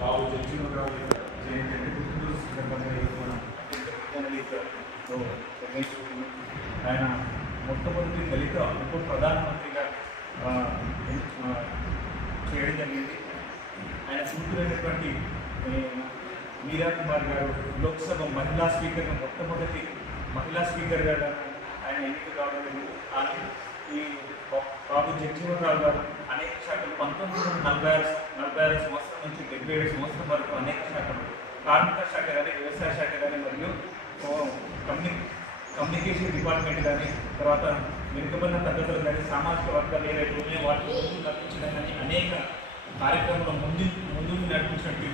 బాబు జగ్జీవనరావు జయంతి పుట్టినరోజు సందర్భంగా ఆయన మొట్టమొదటి దళిత ఉప ప్రధానమంత్రిగా చేయడం జరిగింది. ఆయన కూతురైనటువంటి మీరా కుమార్ గారు లోక్సభ మహిళా స్పీకర్గా మొట్టమొదటి మహిళా స్పీకర్గా ఆయన ఎన్నిక కావడం జరిగింది. కానీ ఈ బాబు జగ్జీవనరావు గారు అనేక శాఖలు 1946 సంవత్సరం నుంచి 77 సంవత్సరం వరకు అనేక శాఖలు కార్మిక శాఖ కానీ వ్యవసాయ శాఖ కానీ మరియు కమ్యూనికేషన్ డిపార్ట్మెంట్ కానీ తర్వాత వెనుకబడిన తరగతులు కానీ సామాజిక వర్గాలు ఏవైతే ఉన్నాయో వాటి ముందు నడిపించడం కానీ అనేక కార్యక్రమంలో ముందు నడిపించినట్టు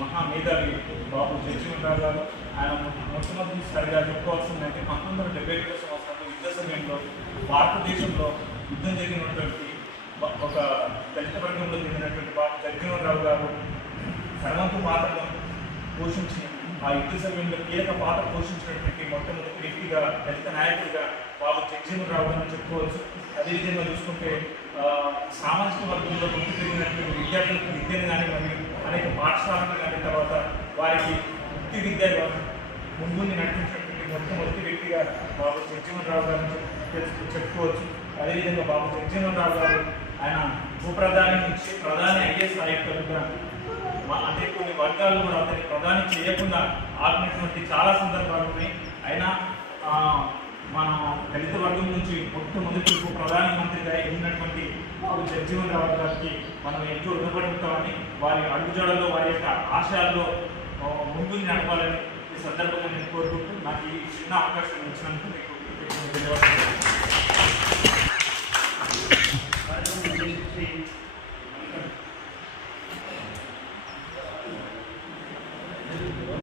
మహామేధావి బాబు జగ్జీవనరావు గారు. ఆయన మొట్టమొదటిసారిగా చెప్పుకోవాల్సిందంటే 1972 సంవత్సరంలో యుద్ధ సమయంలో భారతదేశంలో యుద్ధం జరిగినటువంటి ఒక దళిత వర్గంలో చెందినటువంటి బాబు జగ్జీవనరావు గారు సర్వంతు పాత్రను పోషించి ఆ యుద్ధ సమయంలో కీలక పాత్ర పోషించినటువంటి మొట్టమొదటి వ్యక్తిగా దళిత నాయకుడిగా బాబు జగ్జీవనరావు అని చెప్పుకోవచ్చు. అదేవిధంగా చూసుకుంటే సామాజిక వర్గంలో ముందు పెరిగినటువంటి విద్యార్థులకు విద్యను కానీ మరియు అనేక పాఠశాలను కానీ తర్వాత వారికి వృత్తి విద్య ముందుని నడిపించినటువంటి మొట్టమొదటి వ్యక్తిగా బాబు జగ్జీవనరావు గారిని చెప్పుకోవచ్చు. అదేవిధంగా బాబు జగ్జీవనరావు గారు ఆయన ఉపప్రధాని నుంచి ప్రధాని ఐఏఎస్ నాయకులుగా అంటే కొన్ని వర్గాలు కూడా అతని ప్రధాని చేయకుండా ఆపినటువంటి చాలా సందర్భాలు ఉన్నాయి. అయినా మన దళిత వర్గం నుంచి మొట్టమొదటి ప్రధానమంత్రిగా ఎన్నినటువంటి బాబు జగ్జీవనరావు గారికి మనం ఎంతో రుణపడి ఉంటామని వారి అడుగుజాడల్లో వారి యొక్క ఆశయాల్లో ముందుకు నడపాలని ఈ సందర్భంగా నేను కోరుకుంటూ నాకు ఈ చిన్న అవకాశం ఇచ్చినందుకు మీకు ధన్యవాదాలు.